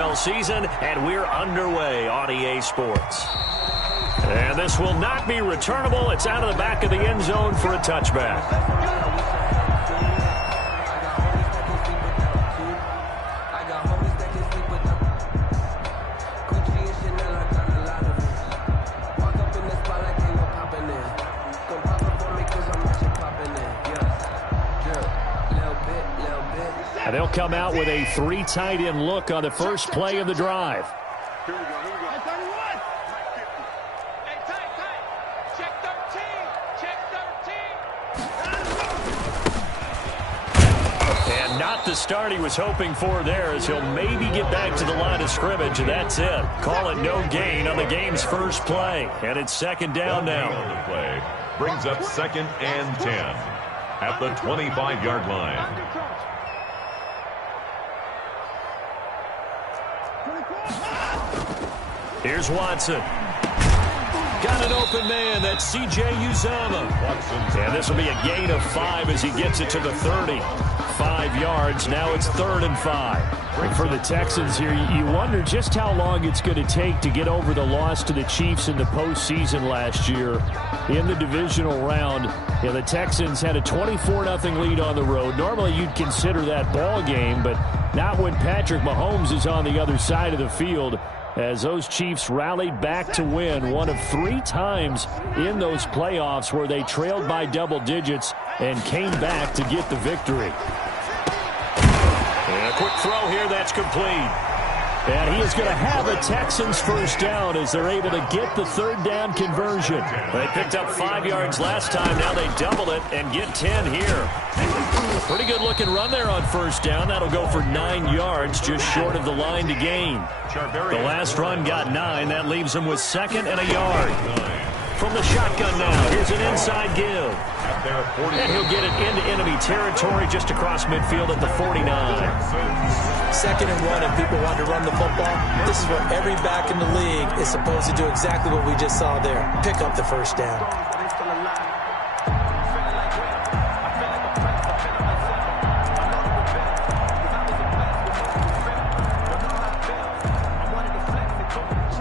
NFL season, and we're underway on EA Sports. And this will not be returnable. It's out of the back of the end zone for a touchback. And they'll come out with a 3 tight end look on the first play of the drive. Here we go. Hey, tight. Check 13. Check 13. And not the start he was hoping for there, as he'll maybe get back to the line of scrimmage, and that's it. Call it no gain on the game's first play. And it's second down now. The play brings up 2nd and 10 at the 25-yard line. Here's Watson. Got an open man. That's C.J. Uzomah. And this will be a gain of 5 as he gets it to the 30. 5 yards. Now it's 3rd and 5. And for the Texans here, you wonder just how long it's going to take to get over the loss to the Chiefs in the postseason last year. In the divisional round, the Texans had a 24-0 lead on the road. Normally you'd consider that ball game, but not when Patrick Mahomes is on the other side of the field, as those Chiefs rallied back to win one of 3 times in those playoffs where they trailed by double digits and came back to get the victory. And a quick throw here, that's complete. And he is going to have a Texans first down as they're able to get the 3rd down conversion. They picked up 5 yards last time. Now they double it and get 10 here. Pretty good looking run there on first down. That'll go for 9 yards, just short of the line to gain. The last run got 9. That leaves him with 2nd and a yard. From the shotgun now, here's an inside give. And he'll get it into enemy territory just across midfield at the 49. 2nd and 1, and people want to run the football. This is what every back in the league is supposed to do, exactly what we just saw there. Pick up the first down.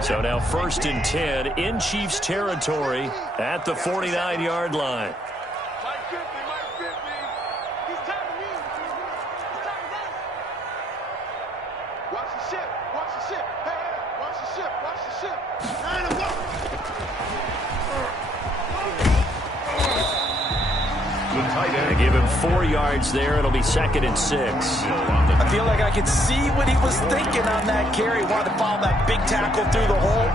So now 1st and 10 in Chiefs territory at the 49-yard line. Give him 4 yards there. It'll be 2nd and 6. I feel like I could see what he was thinking on that carry. Wanted to follow that big tackle through the hole.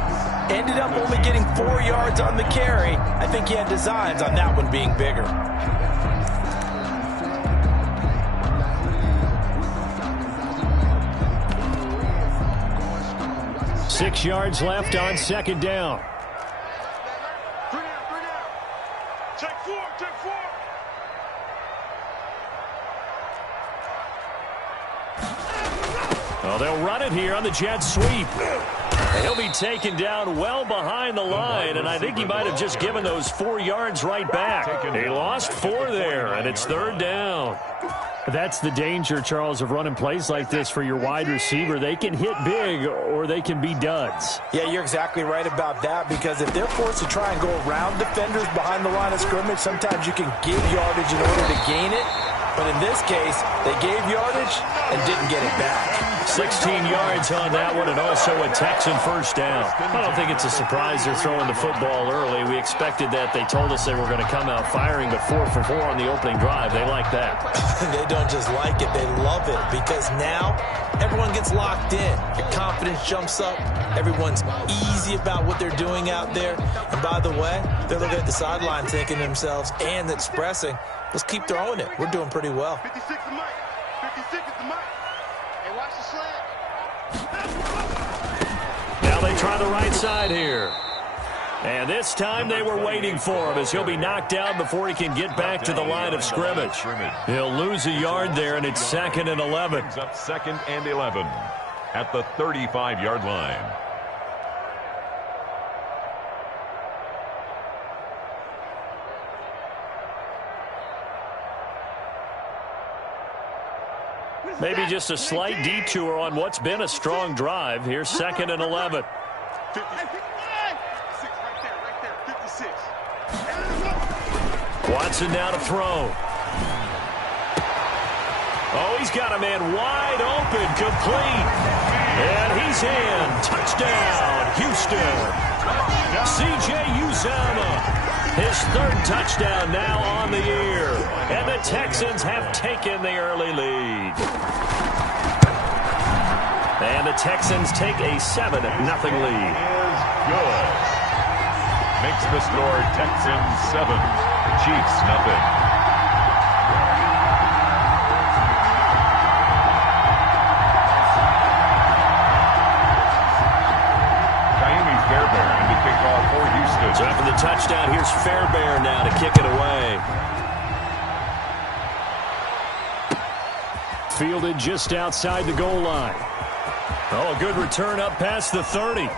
Ended up only getting 4 yards on the carry. I think he had designs on that one being bigger. Six yards left on 2nd down. Well, they'll run it here on the jet sweep. He'll be taken down well behind the line, and I think he might have just given those 4 yards right back. He lost 4 there, and it's 3rd down. That's the danger, Charles, of running plays like this for your wide receiver. They can hit big or they can be duds. Yeah, you're exactly right about that, because if they're forced to try and go around defenders behind the line of scrimmage, sometimes you can give yardage in order to gain it. But in this case, they gave yardage and didn't get it back. 16 yards on that one, and also a Texan first down. I don't think it's a surprise they're throwing the football early. We expected that. They told us they were going to come out firing, but 4 for 4 on the opening drive. They like that. They don't just like it, they love it, because now everyone gets locked in. Your confidence jumps up. Everyone's easy about what they're doing out there. And by the way, they're looking at the sideline thinking to themselves and expressing, let's keep throwing it. We're doing pretty well. 56 is Mike. 56 is the Mike. Hey, watch the slant. Now they try the right side here. And this time they were waiting for him, as he'll be knocked down before he can get back to the line of scrimmage. He'll lose a yard there, and it's 2nd and 11. Up 2nd and 11 at the 35-yard line. Maybe just a slight detour on what's been a strong drive. Here's 2nd and 11. 56. Watson now to throw. Oh, he's got a man wide open, complete. And he's in. Touchdown, Houston. C.J. Uzomah, his 3rd touchdown now on the year. And the Texans have taken the early lead. And the Texans take a 7-0 lead. Is good. Makes the score Texans 7, Chiefs nothing. Fairbairn to kick off for Houston. So after the touchdown, here's Fairbairn now to kick it away. Fielded just outside the goal line. Oh, a good return up past the 30.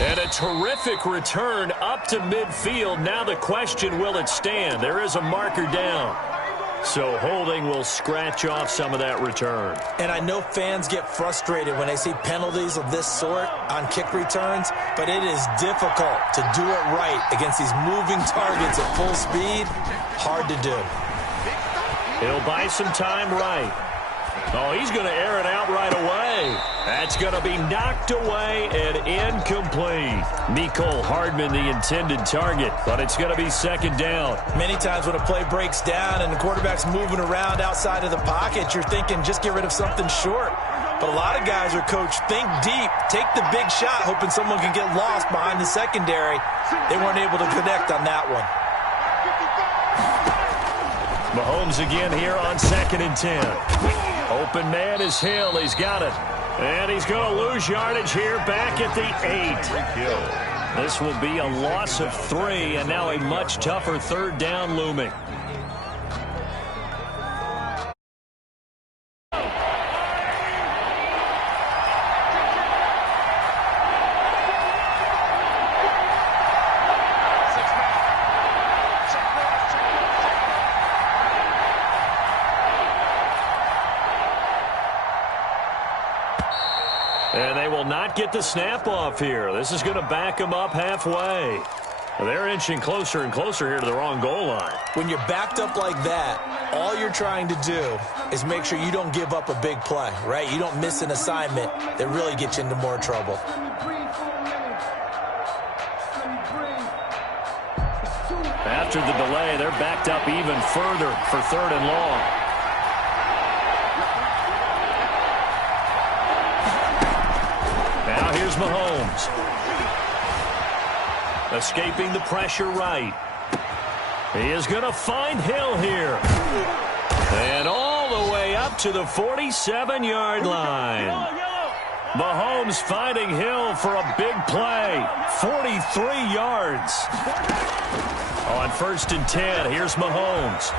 And a terrific return up to midfield. Now the question, will it stand? There is a marker down. So holding will scratch off some of that return. And I know fans get frustrated when they see penalties of this sort on kick returns, but it is difficult to do it right against these moving targets at full speed. Hard to do. He'll buy some time right. Oh, he's going to air it out right away. That's going to be knocked away and incomplete. Mecole Hardman, the intended target, but it's going to be 2nd down. Many times when a play breaks down and the quarterback's moving around outside of the pocket, you're thinking just get rid of something short. But a lot of guys are coached, think deep, take the big shot, hoping someone can get lost behind the secondary. They weren't able to connect on that one. Mahomes again here on 2nd and 10. Open man is Hill. He's got it. And he's going to lose yardage here back at the 8. This will be a loss of 3, and now a much tougher 3rd down looming. And they will not get the snap off here. This is going to back them up halfway. They're inching closer and closer here to the wrong goal line. When you're backed up like that, all you're trying to do is make sure you don't give up a big play, right? You don't miss an assignment that really gets you into more trouble. After the delay, they're backed up even further for 3rd and long. Now here's Mahomes. Escaping the pressure right. He is going to find Hill here. And all the way up to the 47-yard line. Mahomes finding Hill for a big play. 43 yards. On 1st and 10, here's Mahomes.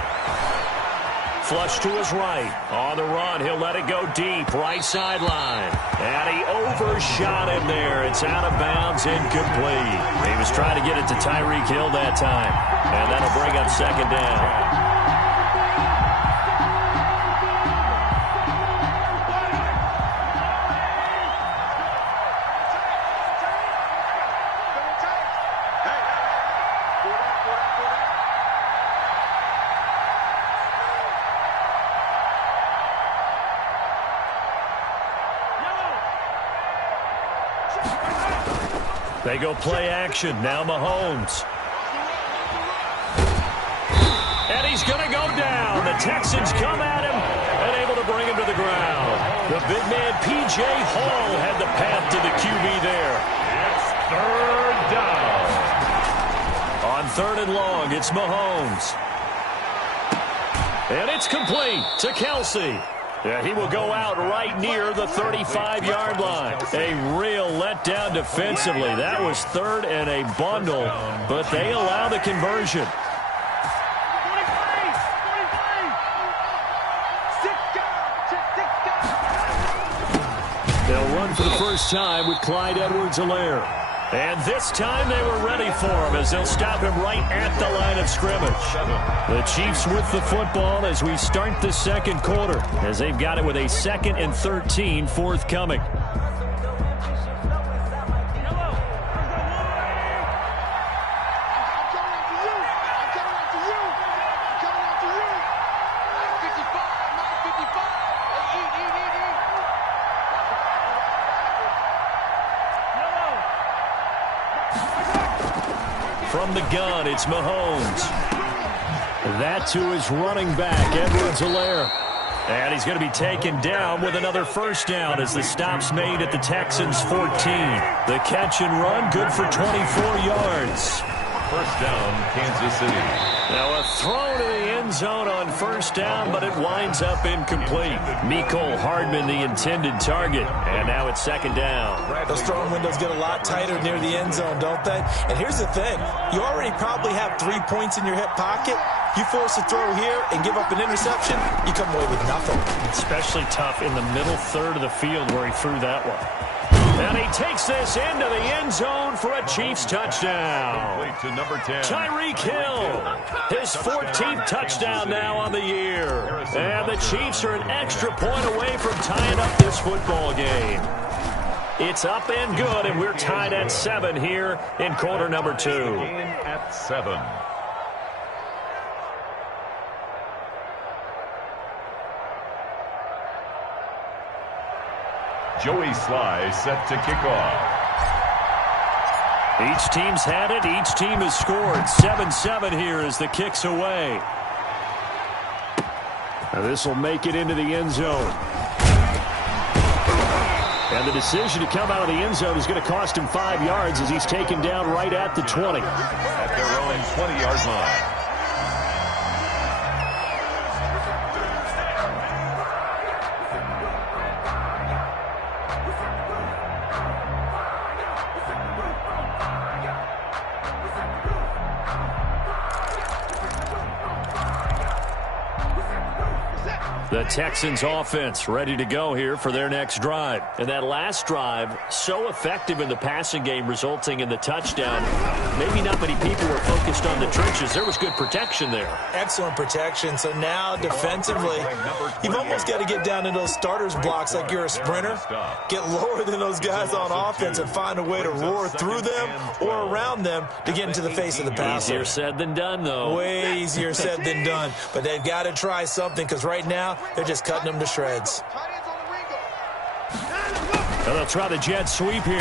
Flush to his right. On the run, he'll let it go deep. Right sideline. And he overshot him there. It's out of bounds, incomplete. He was trying to get it to Tyreek Hill that time. And that'll bring up 2nd down. They go play action. Now Mahomes. And he's going to go down. The Texans come at him and able to bring him to the ground. The big man, P.J. Hall, had the path to the QB there. It's 3rd down. On 3rd and long, it's Mahomes. And it's complete to Kelsey. Yeah, he will go out right near the 35-yard line. A real letdown defensively. That was 3rd and a bundle, but they allow the conversion. They'll run for the first time with Clyde Edwards-Helaire. And this time they were ready for him as they'll stop him right at the line of scrimmage. The Chiefs with the football as we start the second quarter, as they've got it with a 2nd and 13 forthcoming. From the gun, it's Mahomes. That to his running back, Edwards-Helaire. And he's going to be taken down with another first down as the stop's made at the Texans' 14. The catch and run, good for 24 yards. First down, Kansas City. Now a throw to the end zone on first down, but it winds up incomplete. Mecole Hardman, the intended target. And now it's second down. Those throwing windows get a lot tighter near the end zone, don't they? And here's the thing. You already probably have 3 points in your hip pocket. You force a throw here and give up an interception, you come away with nothing. Especially tough in the middle third of the field where he threw that one. And he takes this into the end zone for a Chiefs touchdown. To number 10. Tyreek Hill, his 14th touchdown now on the year. And the Chiefs are an extra point away from tying up this football game. It's up and good, and we're tied at 7 here in quarter number 2. At 7. Joey Sly set to kick off. Each team's had it. Each team has scored. 7-7 here as the kick's away. Now this will make it into the end zone. And the decision to come out of the end zone is going to cost him 5 yards as he's taken down right at the 20. At their own 20-yard line. The Texans offense ready to go here for their next drive. And that last drive, so effective in the passing game, resulting in the touchdown. Maybe not many people were focused on the trenches. There was good protection there. Excellent protection. So now defensively, you've almost got to get down in those starters blocks like you're a sprinter. Get lower than those guys on offense and find a way to roar through them or around them to get into the face of the passer. Easier said than done, though. Way easier said than done. But they've got to try something because right now, they're just cutting them to shreds. And they'll try the jet sweep here.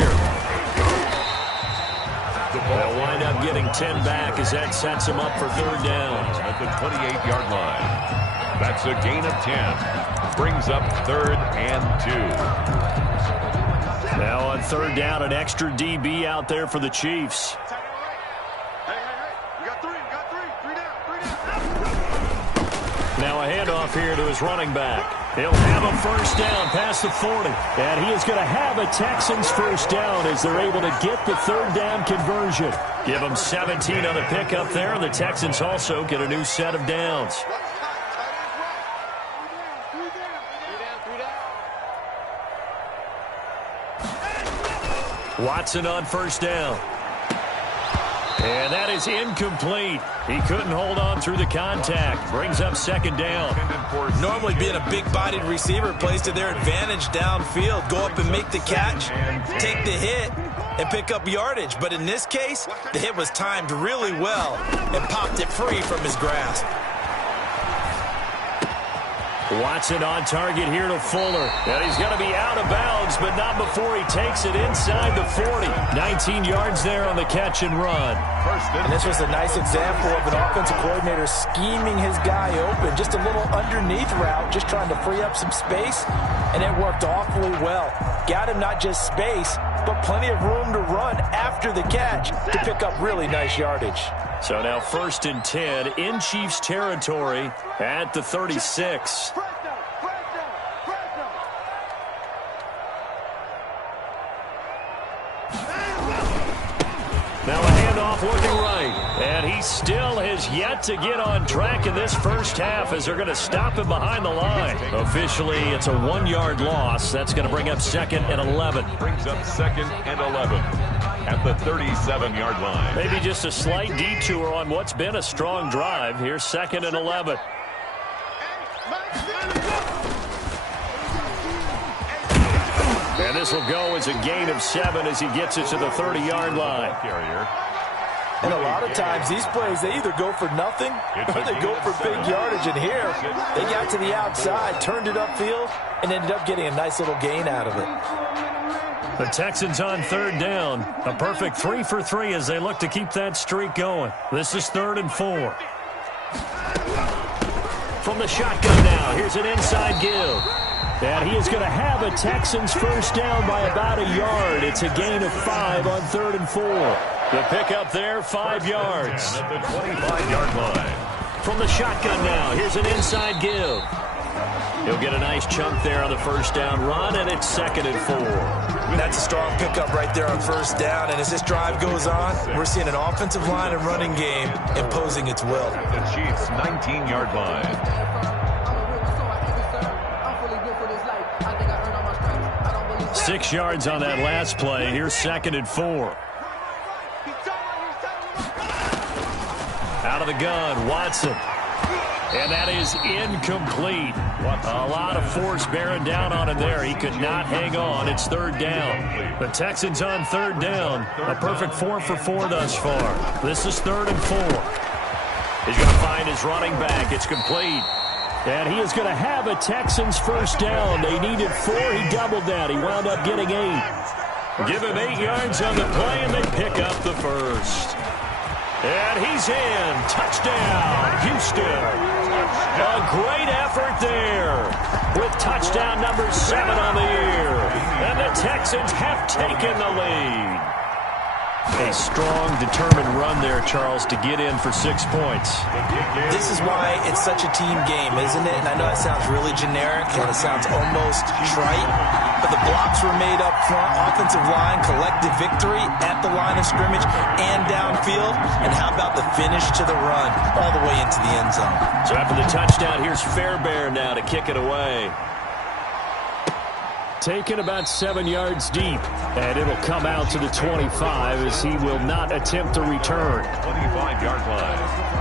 They'll wind up getting 10 back as that sets them up for third down. At the 28-yard line. That's a gain of 10. Brings up 3rd and 2. Now on third down, an extra DB out there for the Chiefs. Now a handoff here to his running back. He'll have a first down past the 40. And he is going to have a Texans first down as they're able to get the third down conversion. Give them 17 on the pickup there, and the Texans also get a new set of downs. Watson on first down. And that is incomplete. He couldn't hold on through the contact. Brings up second down. Normally being a big-bodied receiver plays to their advantage downfield. Go up and make the catch, take the hit, and pick up yardage. But in this case, the hit was timed really well and popped it free from his grasp. Watson on target here to Fuller. And he's going to be out of bounds, but not before he takes it inside the 40. 19 yards there on the catch and run. And this was a nice example of an offensive coordinator scheming his guy open. Just a little underneath route, just trying to free up some space, and it worked awfully well. Got him not just space, but plenty of room to run after the catch to pick up really nice yardage. So now 1st and 10 in Chiefs territory at the 36. Now a handoff looking right. And he still has yet to get on track in this first half as they're going to stop him behind the line. Officially, it's a 1-yard loss. That's going to bring up 2nd and 11. Brings up 2nd and 11. at the 37-yard line. Maybe just a slight detour on what's been a strong drive. Here's 2nd and 11. And this will go as a gain of 7 as he gets it to the 30-yard line. And a lot of times, these plays, they either go for nothing or they go for big yardage. And here, they got to the outside, turned it upfield, and ended up getting a nice little gain out of it. The Texans on 3rd down. A perfect 3 for 3 as they look to keep that streak going. This is 3rd and 4. From the shotgun now, here's an inside give. And he is going to have a Texans first down by about a yard. It's a gain of 5 on 3rd and 4. The pickup there, 5 yards. At the 25-yard line. From the shotgun now, here's an inside give. He'll get a nice chunk there on the first down run, and it's 2nd and 4. That's a strong pickup right there on first down. And as this drive goes on, we're seeing an offensive line and running game imposing its will. The Chiefs' 19-yard line. 6 yards on that last play. Here's 2nd and 4. Out of the gun, Watson. And that is incomplete. A lot of force bearing down on him there. He could not hang on. It's 3rd down. The Texans on 3rd down. A perfect 4 for 4 thus far. This is 3rd and 4. He's going to find his running back. It's complete. And he is going to have a Texans first down. They needed 4. He doubled that. He wound up getting 8. Give him 8 yards on the play, and they pick up the first. And he's in. Touchdown, Houston. A great effort there with touchdown number 7 on the year. And the Texans have taken the lead. A strong, determined run there, Charles, to get in for 6 points. This is why it's such a team game, isn't it? And I know that sounds really generic and it sounds almost trite, but the blocks were made up front, offensive line, collective victory at the line of scrimmage and downfield. And how about the finish to the run all the way into the end zone? So after the touchdown, here's Fairbairn now to kick it away. Taken about 7 yards deep, and it'll come out to the 25 as he will not attempt to return. 25-yard line.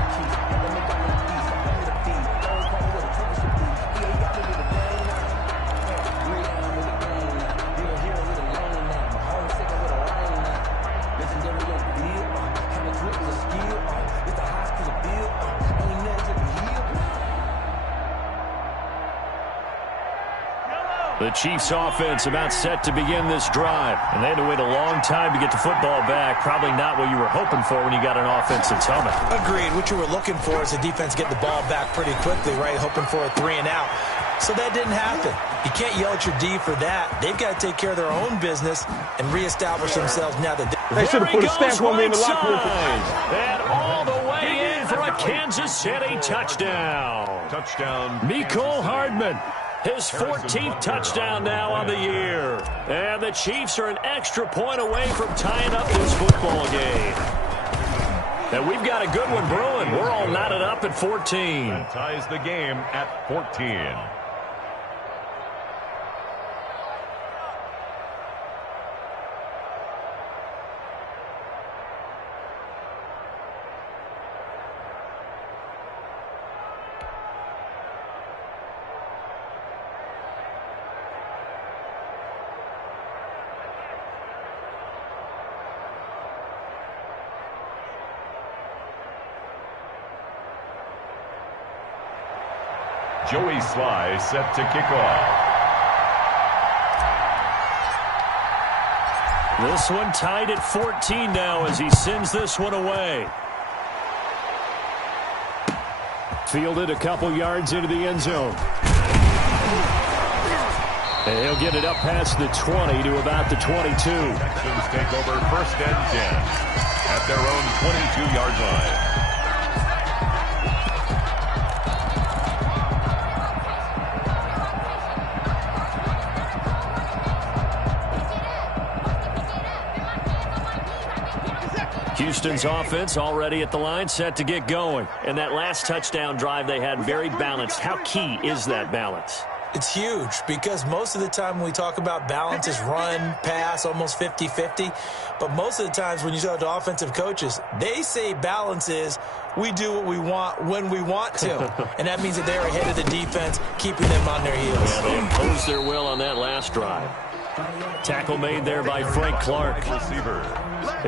The Chiefs offense about set to begin this drive. And they had to wait a long time to get the football back. Probably not what you were hoping for when you got an offense that's humming. Agreed. What you were looking for is the defense get the ball back pretty quickly, right? Hoping for a 3 and out. So that didn't happen. You can't yell at your D for that. They've got to take care of their own business and reestablish themselves now that they should have put a stamp on me in the locker room. And all the way in for a Kansas City touchdown. Touchdown. Mecole Hardman. His 14th touchdown now on the year. And the Chiefs are an extra point away from tying up this football game. And we've got a good one brewing. We're all knotted up at 14. That ties the game at 14. Joey Sly set to kick off. This one tied at 14 now as he sends this one away. Fielded a couple yards into the end zone. And he'll get it up past the 20 to about the 22. Texans take over 1st and 10 at their own 22-yard line. Houston's offense already at the line, set to get going. And that last touchdown drive they had very balanced. How key is that balance? It's huge because most of the time when we talk about balance is run, pass, almost 50-50. But most of the times when you talk to offensive coaches, they say balance is we do what we want when we want to. And that means that they're ahead of the defense, keeping them on their heels. Yeah, they imposed their will on that last drive. Tackle made there by Frank Clark.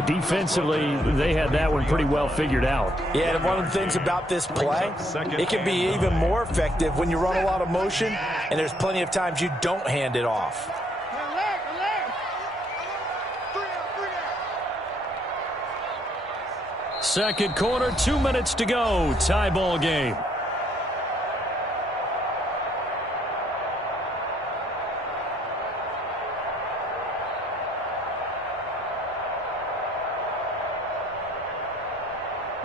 Defensively, they had that one pretty well figured out. Yeah, and one of the things about this play, it can be even more effective when you run a lot of motion, and there's plenty of times you don't hand it off. Second quarter, 2 minutes to go. Tie ball game.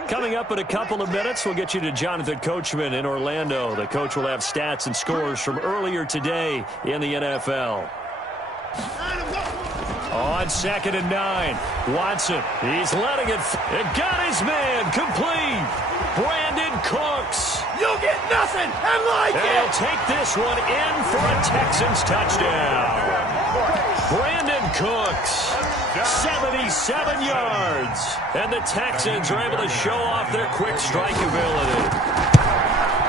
Coming up in a couple of minutes, we'll get you to Jonathan Coachman in Orlando. The coach will have stats and scores from earlier today in the NFL. On 2nd and 9, Watson, he's letting it. It got his man complete. Brandon Cooks. You'll get nothing and like and it. He'll take this one in for a Texans touchdown. Brandon Cooks, 77 yards. And the Texans are able to show off their quick strike ability.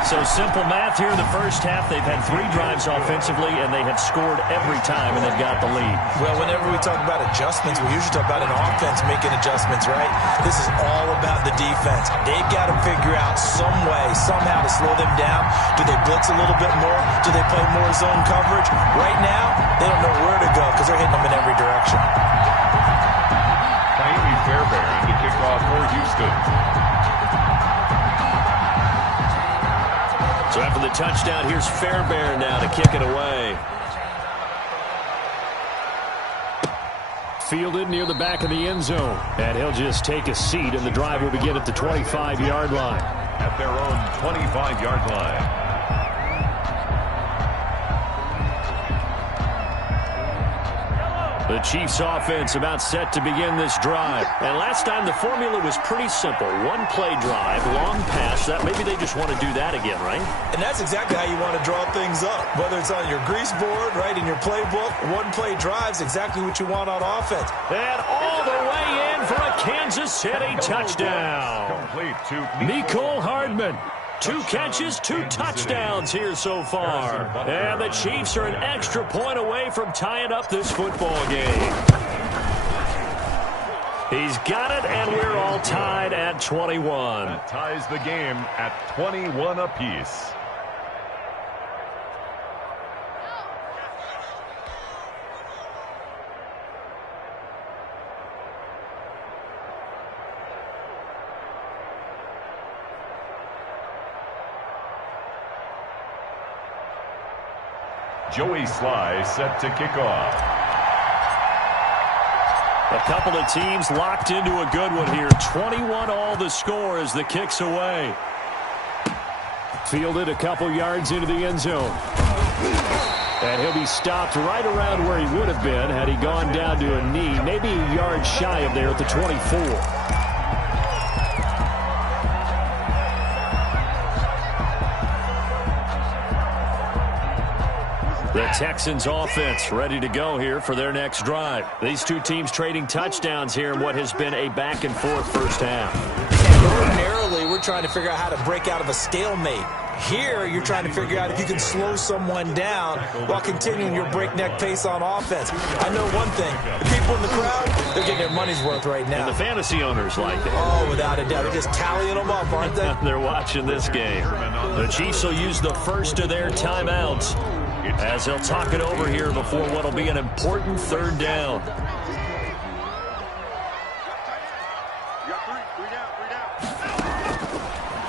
So simple math here in the first half. They've had 3 drives offensively, and they have scored every time, and they've got the lead. Well, whenever we talk about adjustments, we usually talk about an offense making adjustments, right? This is all about the defense. They've got to figure out some way, somehow to slow them down. Do they blitz a little bit more? Do they play more zone coverage? Right now, they don't know where to go because they're hitting them in every direction. Miami Fairbairn to kick off for Houston. So after the touchdown, here's Fairbairn now to kick it away. Fielded near the back of the end zone. And he'll just take a seat, and the drive will begin at the 25-yard line. At their own 25-yard line. The Chiefs offense about set to begin this drive. And last time the formula was pretty simple. One play drive, long pass. That maybe they just want to do that again, right? And that's exactly how you want to draw things up. Whether it's on your grease board, right, in your playbook, one play drive's exactly what you want on offense. And all the way in for a Kansas City touchdown. Complete to Mecole Hardman. 2 catches, 2 touchdowns here so far. And the Chiefs are an extra point away from tying up this football game. He's got it, and we're all tied at 21. That ties the game at 21 apiece. Joey Sly set to kick off. A couple of teams locked into a good one here. 21 all the score as the kick's away. Fielded a couple yards into the end zone. And he'll be stopped right around where he would have been had he gone down to a knee, maybe a yard shy of there at the 24. The Texans offense ready to go here for their next drive. These two teams trading touchdowns here in what has been a back-and-forth first half. Ordinarily, we're trying to figure out how to break out of a stalemate. Here, you're trying to figure out if you can slow someone down while continuing your breakneck pace on offense. I know one thing. The people in the crowd, they're getting their money's worth right now. And the fantasy owners like it. Oh, without a doubt. They're just tallying them up, aren't they? They're watching this game. The Chiefs will use the first of their timeouts as they'll talk it over here before what will be an important third down.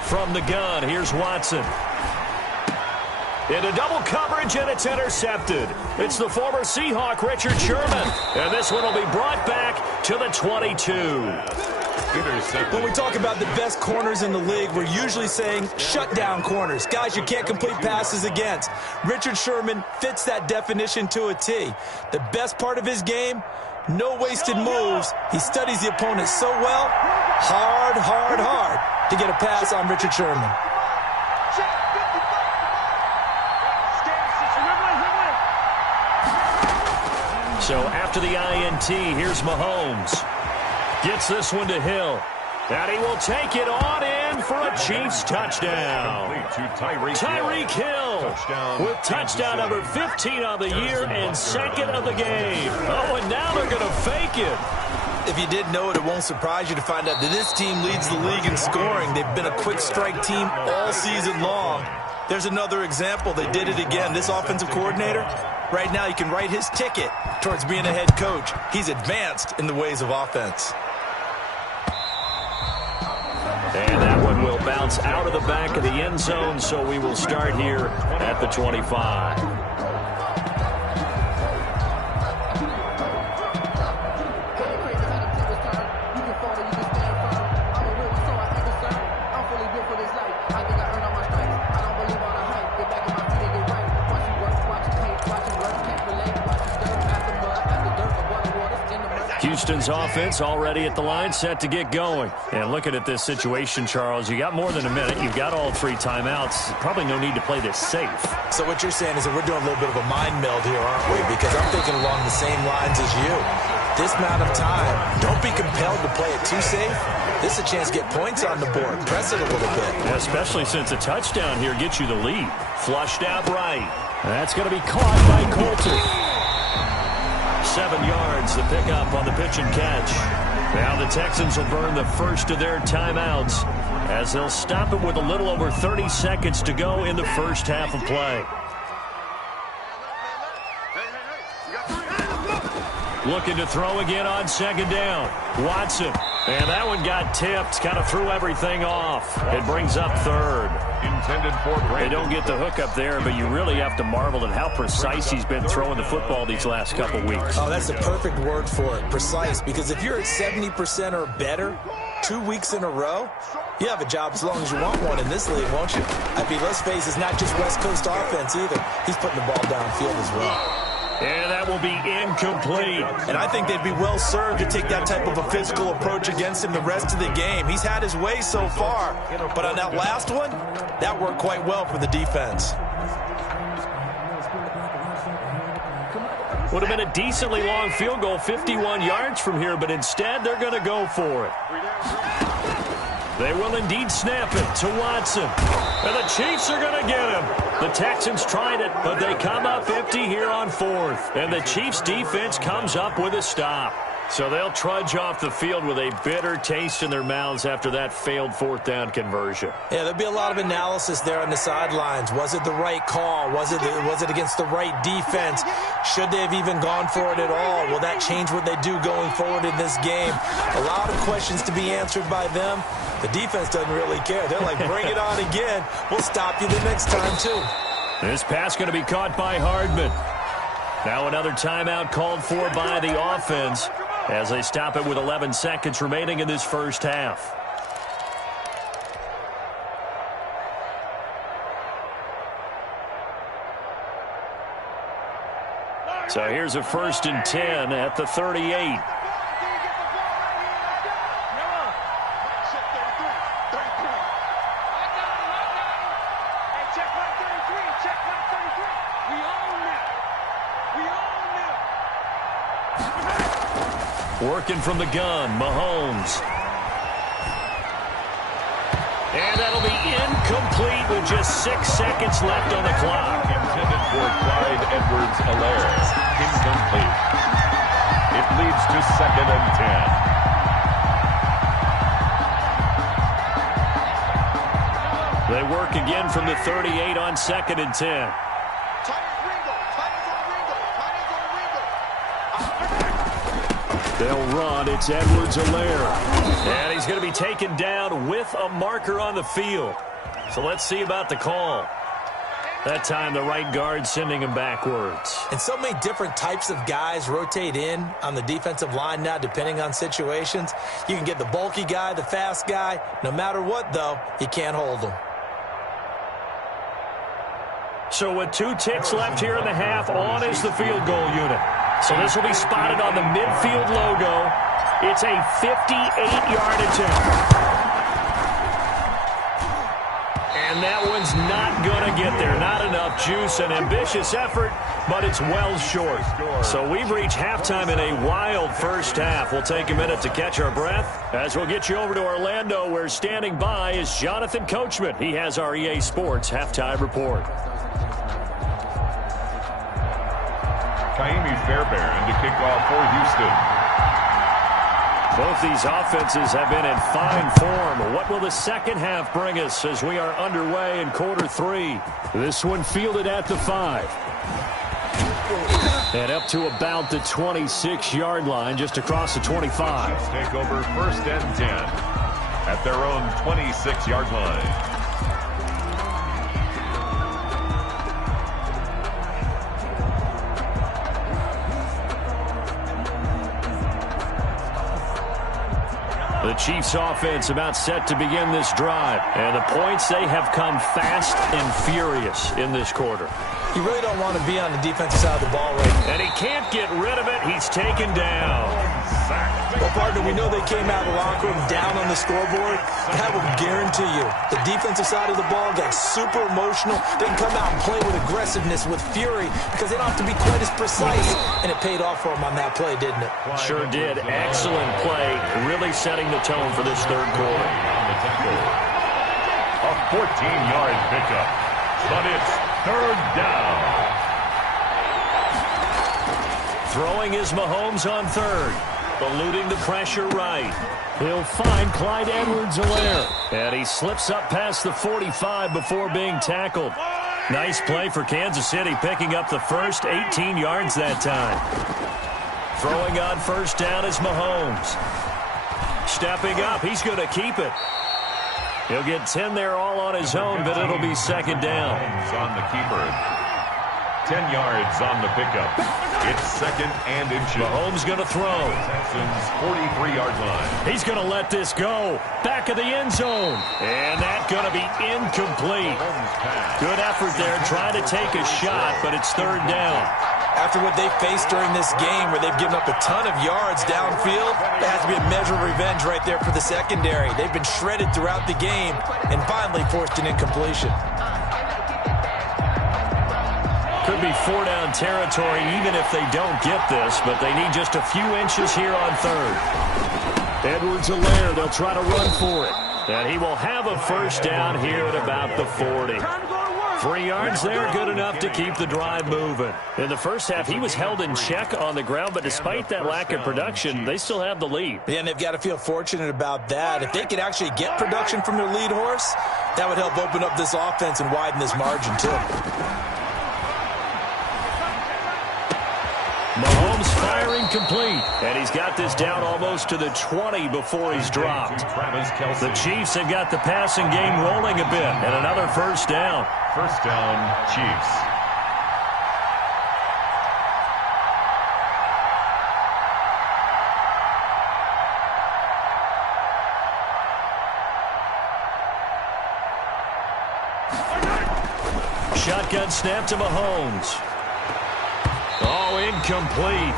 From the gun, here's Watson. Into double coverage, and it's intercepted. It's the former Seahawk, Richard Sherman. And this one will be brought back to the 22. When we talk about the best corners in the league, we're usually saying shutdown corners, guys you can't complete passes against. Richard Sherman fits that definition to a T. The best part of his game, no wasted moves. He studies the opponent so well, hard to get a pass on Richard Sherman. So after the INT, here's Mahomes. Gets this one to Hill. And he will take it on in for a Chiefs touchdown. Tyreek Hill with touchdown number 15 of the year and second of the game. Oh, and now they're going to fake it. If you didn't know it, it won't surprise you to find out that this team leads the league in scoring. They've been a quick strike team all season long. There's another example. They did it again. This offensive coordinator, right now, you can write his ticket towards being a head coach. He's advanced in the ways of offense. And that one will bounce out of the back of the end zone, so we will start here at the 25. Houston's offense already at the line, set to get going. And looking at this situation, Charles, you got more than a minute. You've got all 3 timeouts. Probably no need to play this safe. So what you're saying is that we're doing a little bit of a mind meld here, aren't we? Because I'm thinking along the same lines as you. This amount of time, don't be compelled to play it too safe. This is a chance to get points on the board. Press it a little bit. Yeah, especially since a touchdown here gets you the lead. Flushed out right. That's going to be caught by Colton. 7 yards, the pickup on the pitch and catch. Now the Texans will burn the first of their timeouts as they'll stop it with a little over 30 seconds to go in the first half of play. Looking to throw again on second down. Watson. And that one got tipped. Kind of threw everything off. It brings up third. Intended for Brandon. They don't get the hook up there, but you really have to marvel at how precise he's been throwing the football these last couple weeks. Oh, that's the perfect word for it, precise. Because if you're at 70% or better 2 weeks in a row, you have a job as long as you want one in this league, won't you? I mean, let's face it, it's not just West Coast offense either. He's putting the ball downfield as well. And that will be incomplete. And I think they'd be well served to take that type of a physical approach against him the rest of the game. He's had his way so far. But on that last one, that worked quite well for the defense. Would have been a decently long field goal, 51 yards from here, but instead they're going to go for it. They will indeed snap it to Watson. And the Chiefs are going to get him. The Texans tried it, but they come up empty here on 4th. And the Chiefs defense comes up with a stop. So they'll trudge off the field with a bitter taste in their mouths after that failed 4th down conversion. Yeah, there'll be a lot of analysis there on the sidelines. Was it the right call? Was it against the right defense? Should they have even gone for it at all? Will that change what they do going forward in this game? A lot of questions to be answered by them. The defense doesn't really care. They're like, bring it on again. We'll stop you the next time, too. This pass going to be caught by Hardman. Now another timeout called for by the offense as they stop it with 11 seconds remaining in this first half. So here's a 1st and 10 at the 38. Working from the gun, Mahomes. And that'll be incomplete with just 6 seconds left on the clock. Intended for Clyde Edwards-Helaire. Incomplete. It leads to 2nd and 10. They work again from the 38 on 2nd and 10. They'll run. It's Edwards-Helaire. And he's going to be taken down with a marker on the field. So let's see about the call. That time the right guard sending him backwards. And so many different types of guys rotate in on the defensive line now depending on situations. You can get the bulky guy, the fast guy. No matter what, though, you can't hold them. So with 2 ticks left here in the half, on is the field goal unit. So this will be spotted on the midfield logo. It's a 58-yard attempt. And And that one's not going to get there. Not enough juice. An ambitious effort, but it's well short. So we've reached halftime in a wild first half. We'll take a minute to catch our breath as we'll get you over to Orlando, where standing by is Jonathan Coachman. He has our EA Sports halftime report. Kaimi Fairbairn to kick off for Houston. Both these offenses have been in fine form. What will the second half bring us as we are underway in quarter 3? This one fielded at the 5. And up to about the 26-yard line, just across the 25. Chiefs take over 1st and 10 at their own 26-yard line. The Chiefs offense about set to begin this drive. And the points, they have come fast and furious in this quarter. You really don't want to be on the defensive side of the ball right now. And he can't get rid of it. He's taken down. Well, partner, we know they came out of the locker room down on the scoreboard. I will guarantee you, the defensive side of the ball got super emotional. They can come out and play with aggressiveness, with fury, because they don't have to be quite as precise. And it paid off for them on that play, didn't it? Sure did. Excellent play, really setting the tone for this third quarter. A 14-yard pickup, but it's 3rd down. Throwing is Mahomes on 3rd. Eluding the pressure right. He'll find Clyde Edwards-Helaire. And he slips up past the 45 before being tackled. Nice play for Kansas City, picking up the first 18 yards that time. Throwing on 1st down is Mahomes. Stepping up, he's going to keep it. He'll get 10 there all on his own, but it'll be 2nd down. On the keeper. 10 yards on the pickup. It's 2nd and inches. Mahomes going to throw. Texans 43-yard line. He's going to let this go. Back of the end zone. And that's going to be incomplete. Good effort there, trying to take a shot, but it's 3rd down. After what they faced during this game, where they've given up a ton of yards downfield, there has to be a measure of revenge right there for the secondary. They've been shredded throughout the game and finally forced an incompletion. Could be 4-down territory even if they don't get this, but they need just a few inches here on 3rd. Edwards-Helaire, they'll try to run for it. And he will have a 1st down here at about the 40. 3 yards there, good enough to keep the drive moving. In the first half, he was held in check on the ground, but despite that lack of production, they still have the lead. Yeah, and they've got to feel fortunate about that. If they could actually get production from their lead horse, that would help open up this offense and widen this margin, too. Mahomes firing complete, and he's got this down almost to the 20 before he's dropped. The Chiefs have got the passing game rolling a bit, and another 1st down. 1st down, Chiefs. Shotgun snap to Mahomes. Oh, incomplete.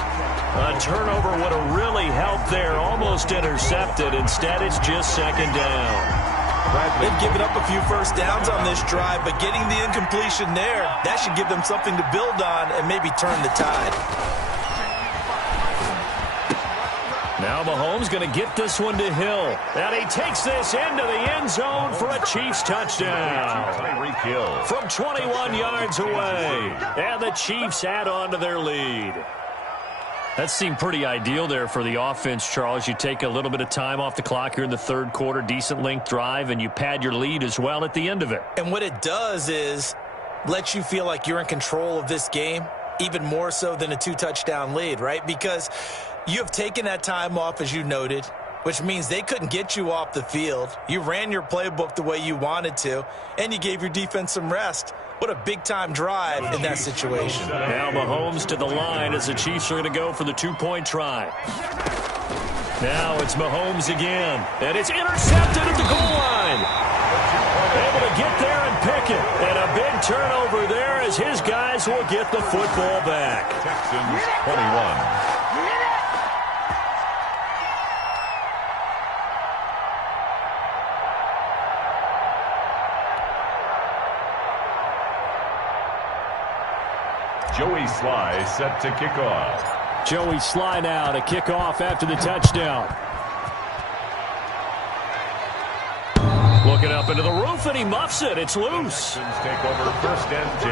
A turnover would have really helped there. Almost intercepted. Instead, it's just 2nd down. They've given up a few 1st downs on this drive, but getting the incompletion there, that should give them something to build on and maybe turn the tide. Now Mahomes going to get this one to Hill. And he takes this into the end zone for a Chiefs touchdown. From 21 yards away. And the Chiefs add on to their lead. That seemed pretty ideal there for the offense, Charles. You take a little bit of time off the clock here in the 3rd quarter, decent length drive, and you pad your lead as well at the end of it. And what it does is let you feel like you're in control of this game, even more so than a 2-touchdown lead, right? Because you have taken that time off, as you noted, which means they couldn't get you off the field. You ran your playbook the way you wanted to, and you gave your defense some rest. What a big-time drive in that situation. Now Mahomes to the line as the Chiefs are going to go for the 2-point try. Now it's Mahomes again, and it's intercepted at the goal line. Able to get there and pick it. And a big turnover there as his guys will get the football back. Texans 21. Joey Sly set to kick off. Joey Sly now to kick off after the touchdown. Looking up into the roof, and he muffs it. It's loose. Texans take over 1st and 10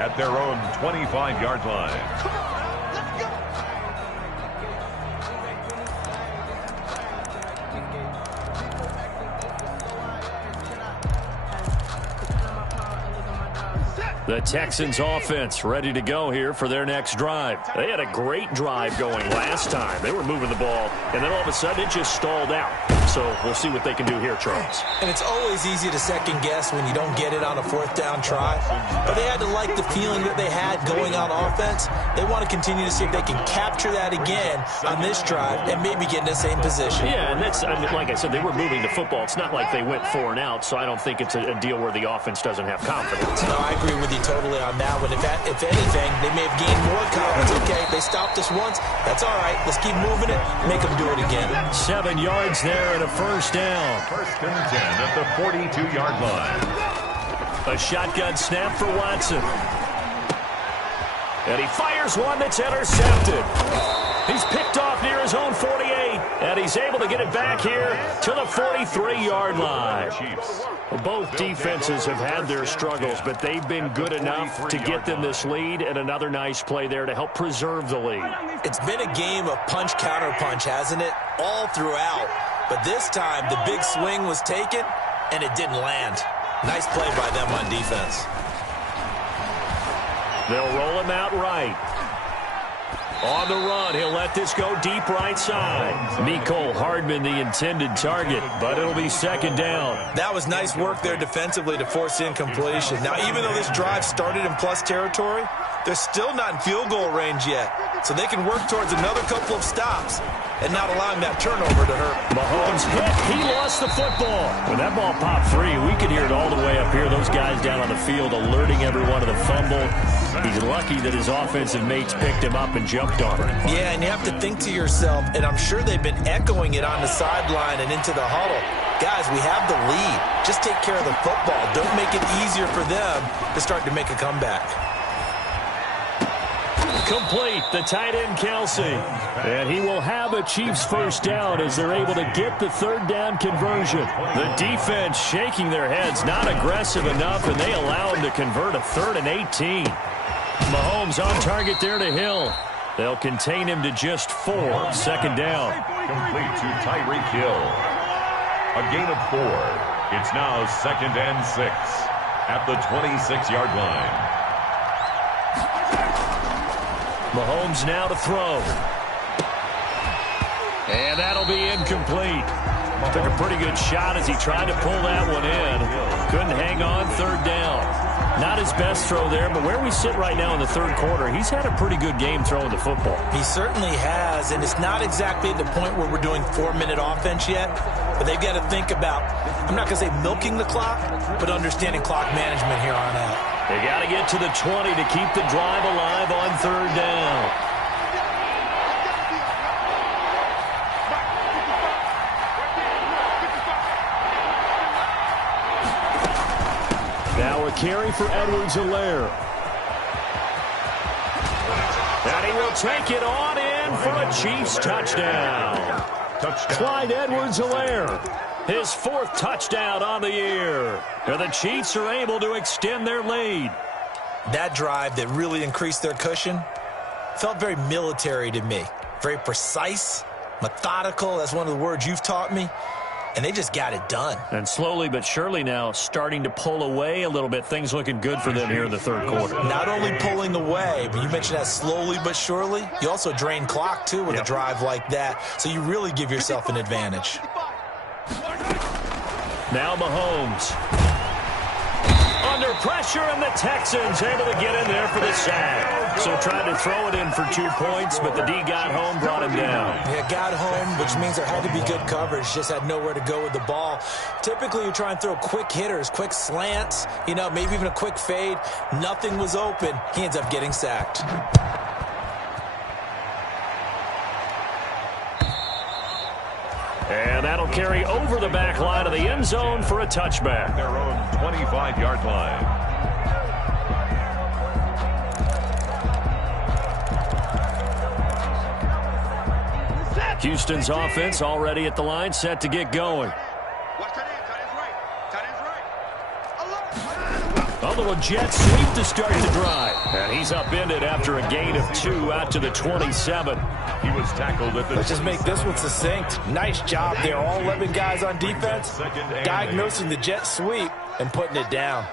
at their own 25-yard line. The Texans offense ready to go here for their next drive. They had a great drive going last time. They were moving the ball, and then all of a sudden it just stalled out. So we'll see what they can do here, Charles. And it's always easy to second guess when you don't get it on a 4th down try. But they had to like the feeling that they had going on offense. They want to continue to see if they can capture that again on this drive and maybe get in the same position. Yeah, and that's, I mean, like I said, they were moving the football. It's not like they went 4 and out, so I don't think it's a deal where the offense doesn't have confidence. No, I agree with you totally on that one. If anything, they may have gained more confidence. Okay, they stopped us once. That's all right. Let's keep moving it. Make them do it again. 7 yards there and a 1st down. 1st and 10 at the 42-yard line. A shotgun snap for Watson. And he fires one that's intercepted. He's picked off near his own 48, and he's able to get it back here to the 43-yard line. Both defenses have had their struggles, but they've been good enough to get them this lead, and another nice play there to help preserve the lead. It's been a game of punch-counter-punch, hasn't it? All throughout. But this time, the big swing was taken, and it didn't land. Nice play by them on defense. They'll roll him out right. On the run, he'll let this go deep right side. Mecole Hardman the intended target, but it'll be 2nd down. That was nice work there defensively to force incompletion. Now, even though this drive started in plus territory, they're still not in field goal range yet. So they can work towards another couple of stops and not allowing that turnover to hurt. Mahomes hit. He lost the football. When that ball popped free, we could hear it all the way up here. Those guys down on the field alerting everyone to the fumble. He's lucky that his offensive mates picked him up and jumped on him. Yeah, and you have to think to yourself, and I'm sure they've been echoing it on the sideline and into the huddle. Guys, we have the lead. Just take care of the football. Don't make it easier for them to start to make a comeback. Complete, the tight end Kelsey. And he will have a Chiefs 1st down as they're able to get the 3rd down conversion. The defense shaking their heads, not aggressive enough, and they allow him to convert a 3rd and 18. Mahomes on target there to Hill. They'll contain him to just 4. 2nd down. Complete to Tyreek Hill. A gain of 4. It's now 2nd and 6 at the 26-yard line. Mahomes now to throw. And that'll be incomplete. Took a pretty good shot as he tried to pull that one in. Couldn't hang on 3rd down. Not his best throw there, but where we sit right now in the 3rd quarter, he's had a pretty good game throwing the football. He certainly has, and it's not exactly at the point where we're doing 4-minute offense yet, but they've got to think about, I'm not going to say milking the clock, but understanding clock management here on out. They got to get to the 20 to keep the drive alive on 3rd down. Now a carry for Edwards-Helaire. And he will take it on in for a Chiefs touchdown. Clyde Edwards-Helaire. His 4th touchdown on the year. And the Chiefs are able to extend their lead. That drive that really increased their cushion felt very military to me. Very precise, methodical. That's one of the words you've taught me. And they just got it done. And slowly but surely now starting to pull away a little bit. Things looking good for them here in the 3rd quarter. Not only pulling away, but you mentioned that slowly but surely. You also drain clock, too, with a drive like that. So you really give yourself an advantage. Now Mahomes. Under pressure, and the Texans able to get in there for the sack. So tried to throw it in for 2 points, but the D got home, brought him down. Yeah, got home, which means there had to be good coverage. Just had nowhere to go with the ball. Typically, you try and throw quick hitters, quick slants, maybe even a quick fade. Nothing was open. He ends up getting sacked. And that'll carry over the back line of the end zone for a touchback. Their own 25-yard line. Houston's offense already at the line, set to get going. Watch tight end. Tight end's right. Tight end's right. A little jet sweep to start the drive. And he's upended after a gain of 2 out to the 27. He was tackled at the... Let's just make this one succinct. Nice job there. All 11 guys on defense diagnosing the jet sweep and putting it down.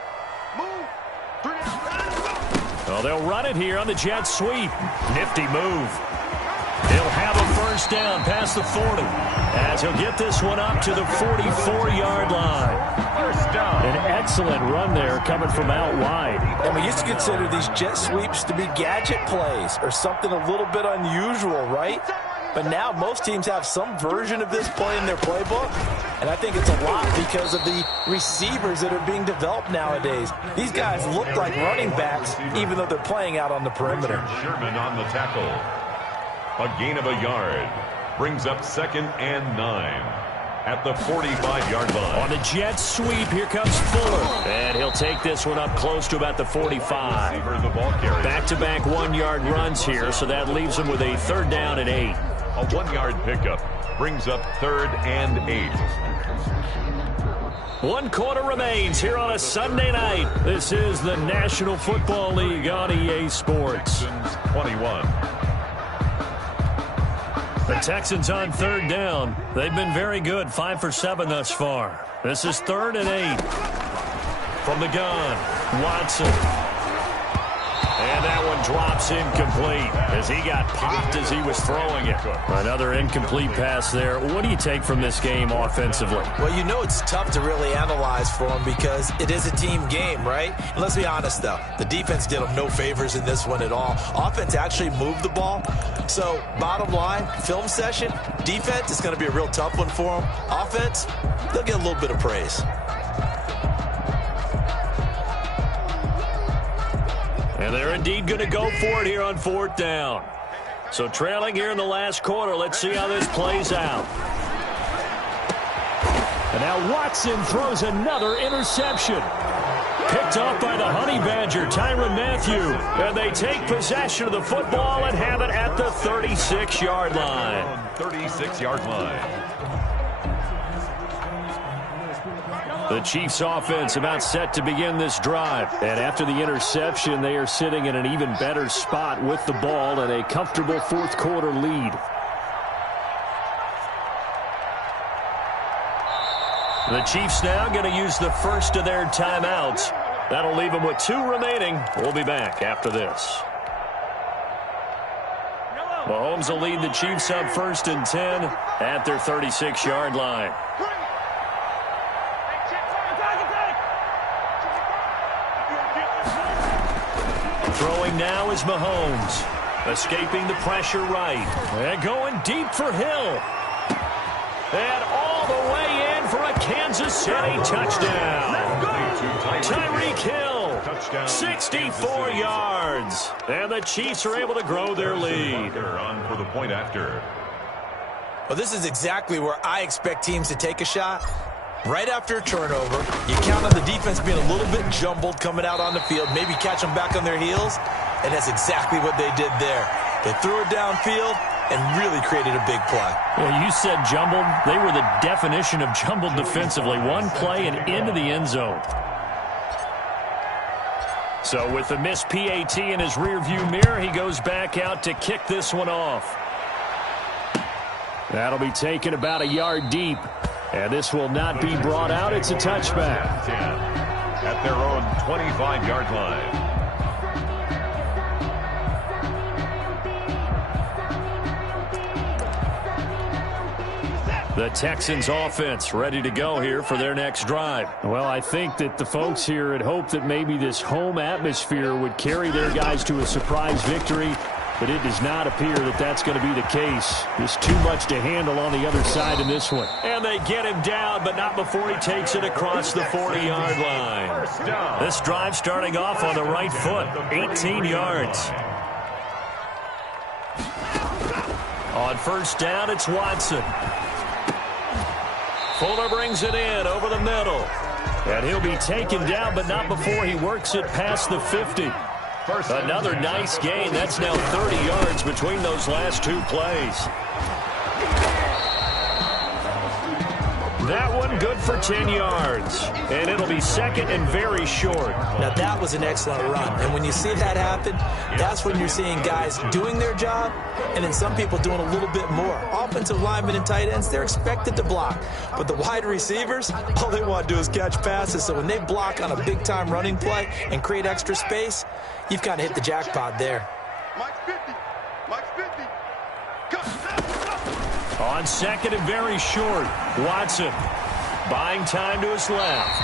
Well, they'll run it here on the jet sweep. Nifty move. He'll have a first down past the 40 as he'll get this one up to the 44-yard line. First down. An excellent run there coming from out wide. And we used to consider these jet sweeps to be gadget plays or something a little bit unusual, right? But now most teams have some version of this play in their playbook. And I think it's a lot because of the receivers that are being developed nowadays. These guys look like running backs even though they're playing out on the perimeter. Sherman on the tackle. A gain of a yard. Brings up 2nd and 9. At the 45-yard line. On the jet sweep, here comes Fuller. And he'll take this one up close to about the 45. The ball carrier. Back-to-back 1-yard runs here, so that leaves him with a 3rd down and 8. A 1-yard pickup brings up 3rd and 8. 1 quarter remains here on a Sunday night. This is the National Football League on EA Sports. 21. The Texans on 3rd down. They've been very good, 5 for 7 thus far. This is 3rd and 8. From the gun, Watson. And that one drops incomplete as he got popped as he was throwing it. Another incomplete pass there. What do you take from this game offensively? Well, you know it's tough to really analyze for them because it is a team game, right? And let's be honest, though. The defense did them no favors in this one at all. Offense actually moved the ball. So, bottom line, film session, defense is going to be a real tough one for them. Offense, they'll get a little bit of praise. And they're indeed going to go for it here on 4th down. So trailing here in the last quarter. Let's see how this plays out. And now Watson throws another interception. Picked off by the Honey Badger, Tyrann Mathieu. And they take possession of the football and have it at the 36-yard line. 36-yard line. The Chiefs offense about set to begin this drive. And after the interception, they are sitting in an even better spot with the ball and a comfortable 4th quarter lead. The Chiefs now going to use the first of their timeouts. That'll leave them with 2 remaining. We'll be back after this. Mahomes will lead the Chiefs up 1st and 10 at their 36-yard line. Throwing now is Mahomes. Escaping the pressure right. And going deep for Hill. And all the way in for a Kansas City touchdown. Tyreek Hill, 64 yards. And the Chiefs are able to grow their lead. On for the point after. Well, this is exactly where I expect teams to take a shot. Right after a turnover, you count on the defense being a little bit jumbled coming out on the field, maybe catch them back on their heels, and that's exactly what they did there. They threw it downfield and really created a big play. Well, you said jumbled. They were the definition of jumbled defensively. One play and into the end zone. So with the missed PAT in his rearview mirror, he goes back out to kick this one off. That'll be taken about a yard deep. And this will not be brought out. It's a touchback. 10 at their own 25-yard line. The Texans offense ready to go here for their next drive. Well, I think that the folks here had hoped that maybe this home atmosphere would carry their guys to a surprise victory. But it does not appear that that's going to be the case. There's too much to handle on the other side in this one. And they get him down, but not before he takes it across the 40-yard line. This drive starting off on the right foot, 18 yards. On 1st down, it's Watson. Fuller brings it in over the middle. And he'll be taken down, but not before he works it past the 50. Another nice gain. That's now 30 yards between those last 2 plays. That one good for 10 yards. And it'll be second and very short. Now, that was an excellent run. And when you see that happen, that's when you're seeing guys doing their job and then some people doing a little bit more. Offensive linemen and tight ends, they're expected to block. But the wide receivers, all they want to do is catch passes. So when they block on a big-time running play and create extra space, you've kind of hit the jackpot there. Mike's 50. Mike's 50. On second and very short, Watson buying time to his left.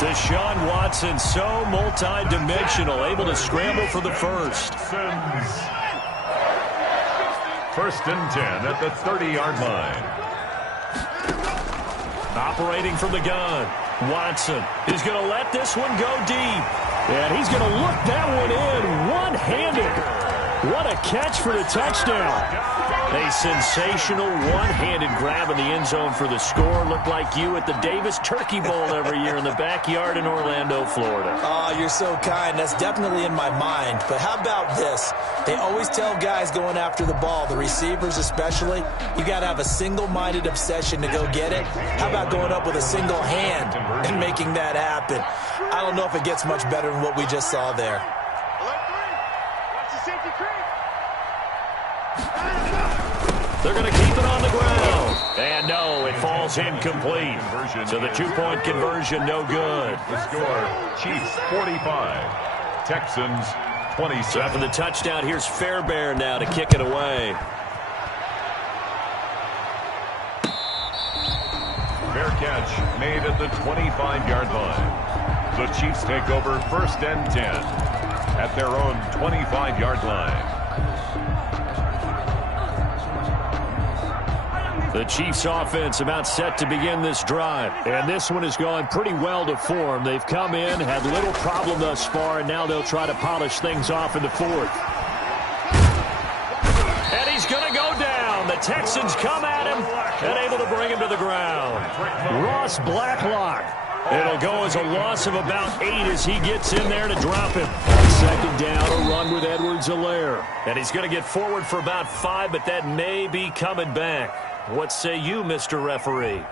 Deshaun Watson, so multi-dimensional, able to scramble for the first. First and 10 at the 30-yard line. Operating from the gun, Watson is going to let this one go deep. And he's going to look that one in one-handed. What a catch for the touchdown. A sensational one-handed grab in the end zone for the score. Looked like you at the Davis Turkey Bowl every year in the backyard in Orlando, Florida. Oh, you're so kind. That's definitely in my mind. But how about this? They always tell guys going after the ball, the receivers especially, you got to have a single-minded obsession to go get it. How about going up with a single hand and making that happen? I don't know if it gets much better than what we just saw there. They're going to keep it on the ground. And no, it falls incomplete. So the two-point conversion, no good. The score, Chiefs 45, Texans 27. So after the touchdown, here's Fairbairn now to kick it away. Fair catch made at the 25-yard line. The Chiefs take over first and 10 at their own 25-yard line. The Chiefs offense about set to begin this drive. And this one has gone pretty well to form. They've come in, had little problem thus far, and now they'll try to polish things off in the fourth. And he's going to go down. The Texans come at him and able to bring him to the ground. Ross Blacklock. It'll go as a loss of about 8 as he gets in there to drop him. On second down, a run with Edwards-Helaire. And he's going to get forward for about 5, but that may be coming back. What say you, Mr. Referee?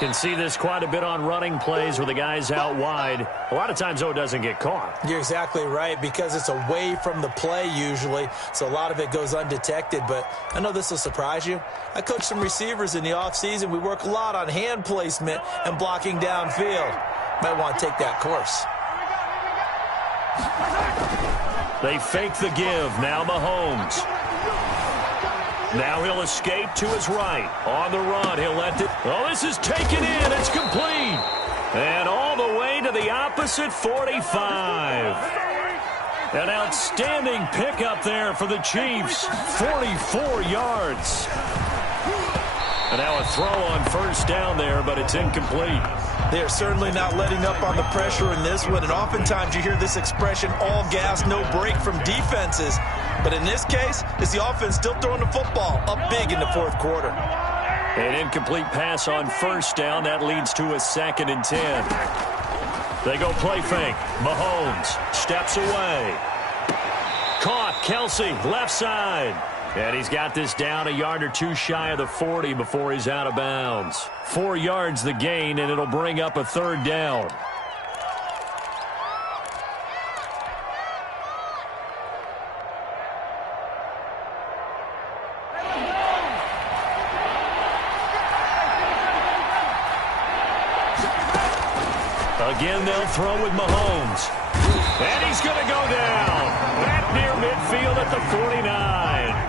Can see this quite a bit on running plays where the guy's out wide. A lot of times, though, it doesn't get caught. You're exactly right, because it's away from the play usually, so a lot of it goes undetected. But I know this will surprise you. I coach some receivers in the offseason. We work a lot on hand placement and blocking downfield. Might want to take that course. They fake the give. Now Mahomes. Now he'll escape to his right. On the run, he'll let it. Oh, this is taken in. It's complete. And all the way to the opposite 45. An outstanding pickup there for the Chiefs. 44 yards. And now a throw on first down there, but it's incomplete. They're certainly not letting up on the pressure in this one. And oftentimes you hear this expression, all gas, no break from defenses. But in this case, it's the offense still throwing the football up big in the fourth quarter. An incomplete pass on first down. That leads to a 2nd and 10. They go play fake. Mahomes steps away. Caught. Kelsey, left side. And he's got this down a yard or two shy of the 40 before he's out of bounds. 4 yards the gain, and it'll bring up a third down. Again, they'll throw with Mahomes. And he's going to go down. Back near midfield at the 49.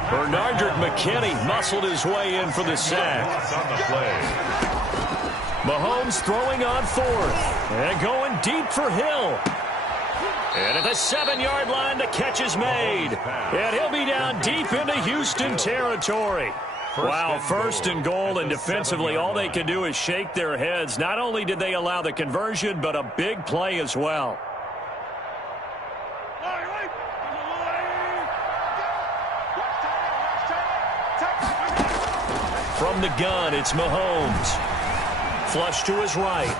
Bernardrick McKinney muscled his way in for the sack. Mahomes throwing on 4th. And going deep for Hill. And at the 7-yard line, the catch is made. And he'll be down deep into Houston territory. Wow, 1st and goal, and defensively all they can do is shake their heads. Not only did they allow the conversion, but a big play as well. From the gun, it's Mahomes. Flush to his right.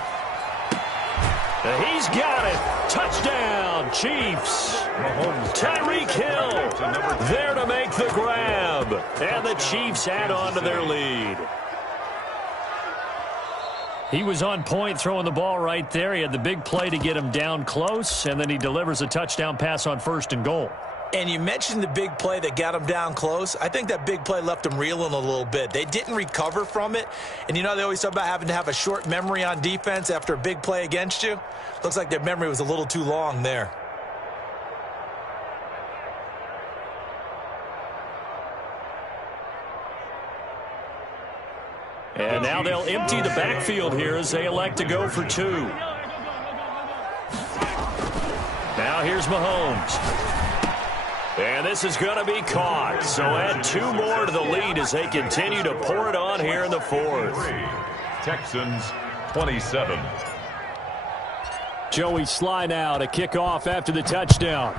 He's got it. Touchdown, Chiefs. Tyreek Hill there to make the grab. And the Chiefs add on to their lead. He was on point throwing the ball right there. He had the big play to get him down close, and then he delivers a touchdown pass on 1st and goal. And you mentioned the big play that got him down close. I think that big play left him reeling a little bit. They didn't recover from it. And, you know, they always talk about having to have a short memory on defense after a big play against you. Looks like their memory was a little too long there. And now they'll empty the backfield here as they elect to go for 2. Now here's Mahomes. And this is going to be caught. So add 2 more to the lead as they continue to pour it on here in the 4th. Texans 27. Joey Sly now to kick off after the touchdown.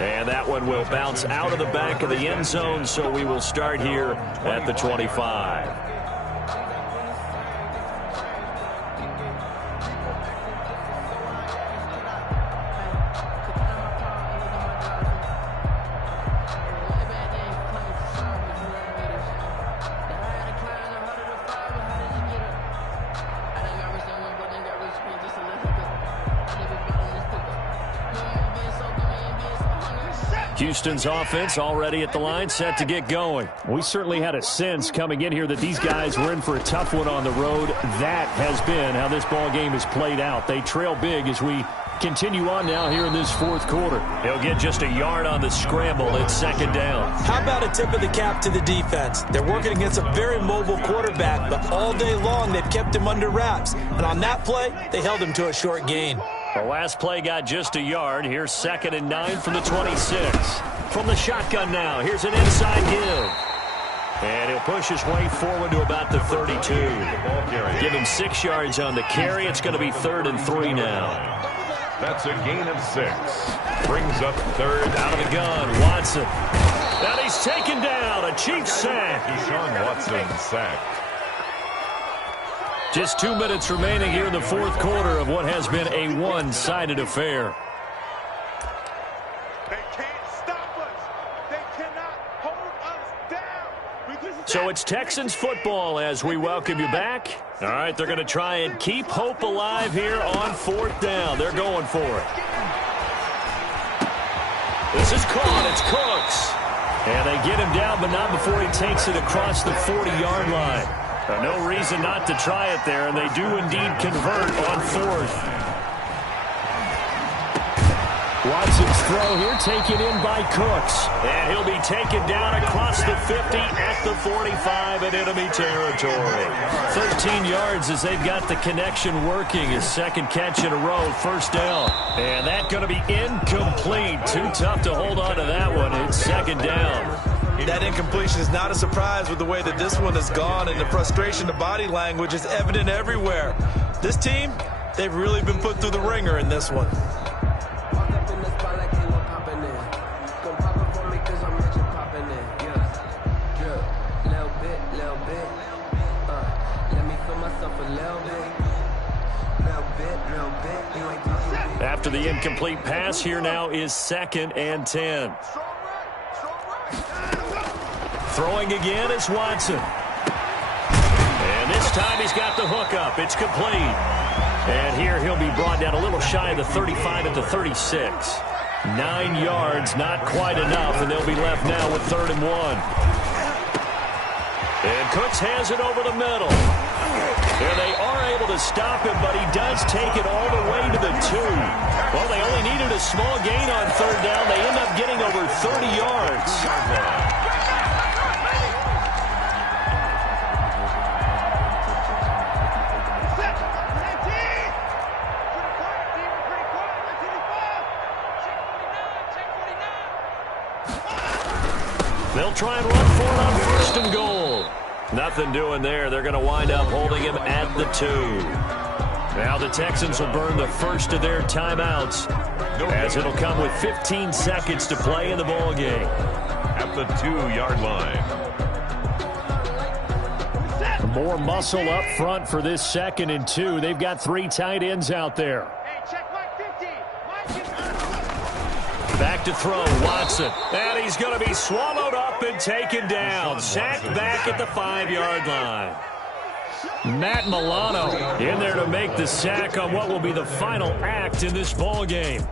And that one will bounce out of the back of the end zone, so we will start here at the 25. Houston's offense already at the line, set to get going. We certainly had a sense coming in here that these guys were in for a tough one on the road. That has been how this ball game has played out. They trail big as we continue on now here in this 4th quarter. They'll get just a yard on the scramble at 2nd down. How about a tip of the cap to the defense? They're working against a very mobile quarterback, but all day long they've kept him under wraps. And on that play, they held him to a short gain. The last play got just a yard. Here's 2nd and 9 from the 26. From the shotgun now, here's an inside give. And he'll push his way forward to about the 32. Give him 6 yards on the carry. It's going to be 3rd and 3 now. That's a gain of 6. Brings up 3rd. Out of the gun, Watson. And he's taken down. A Chiefs sack. Deshaun Watson sacked. Just 2 minutes remaining here in the 4th quarter of what has been a one-sided affair. They can't stop us. They cannot hold us down. So it's Texans football as we welcome you back. All right, they're going to try and keep hope alive here on 4th down. They're going for it. This is caught. It's Cooks. And they get him down, but not before he takes it across the 40-yard line. No reason not to try it there, and they do indeed convert on 4th. Watson's throw here taken in by Cooks. And he'll be taken down across the 50 at the 45 in enemy territory. 13 yards as they've got the connection working. His 2nd catch in a row, 1st down. And that's going to be incomplete. Too tough to hold on to that one. It's 2nd down. That incompletion is not a surprise with the way that this one has gone, and the frustration, the body language is evident everywhere. This team, they've really been put through the ringer in this one. After the incomplete pass, here now is 2nd and 10. Throwing again is Watson. And this time he's got the hook up. It's complete. And here he'll be brought down a little shy of the 35 at the 36. 9 yards, not quite enough, and they'll be left now with 3rd and 1. And Cooks has it over the middle. And they are able to stop him, but he does take it all the way to the 2. Well, they only needed a small gain on 3rd down. They end up getting over 30 yards. They'll try and run for it on 1st and goal. Nothing doing there. They're going to wind up holding him at the 2. Now the Texans will burn the first of their timeouts as it'll come with 15 seconds to play in the ball game. At the 2-yard line. More muscle up front for this 2nd and 2. They've got 3 tight ends out there. Back to throw, Watson. And he's going to be swallowed up up and taken down. Sacked back at the 5-yard line. Matt Milano in there to make the sack on what will be the final act in this ball game.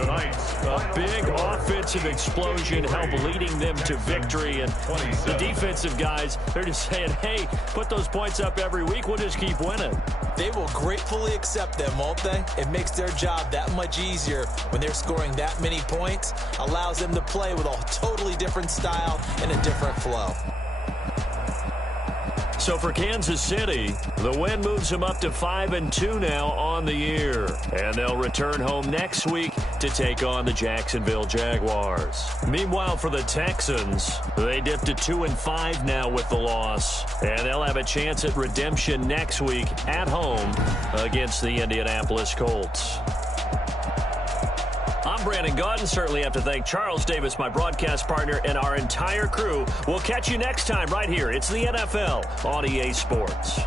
A big offensive explosion helped leading them to victory. And the defensive guys, they're just saying, hey, put those points up every week. We'll just keep winning. They will gratefully accept them, won't they? It makes their job that much easier when they're scoring that many points. Allows them to play with a totally different style and a different flow. So for Kansas City, the win moves them up to 5-2 now on the year. And they'll return home next week to take on the Jacksonville Jaguars. Meanwhile, for the Texans, they dipped to 2-5 now with the loss. And they'll have a chance at redemption next week at home against the Indianapolis Colts. I'm Brandon Gaudin. Certainly have to thank Charles Davis, my broadcast partner, and our entire crew. We'll catch you next time right here. It's the NFL on EA Sports.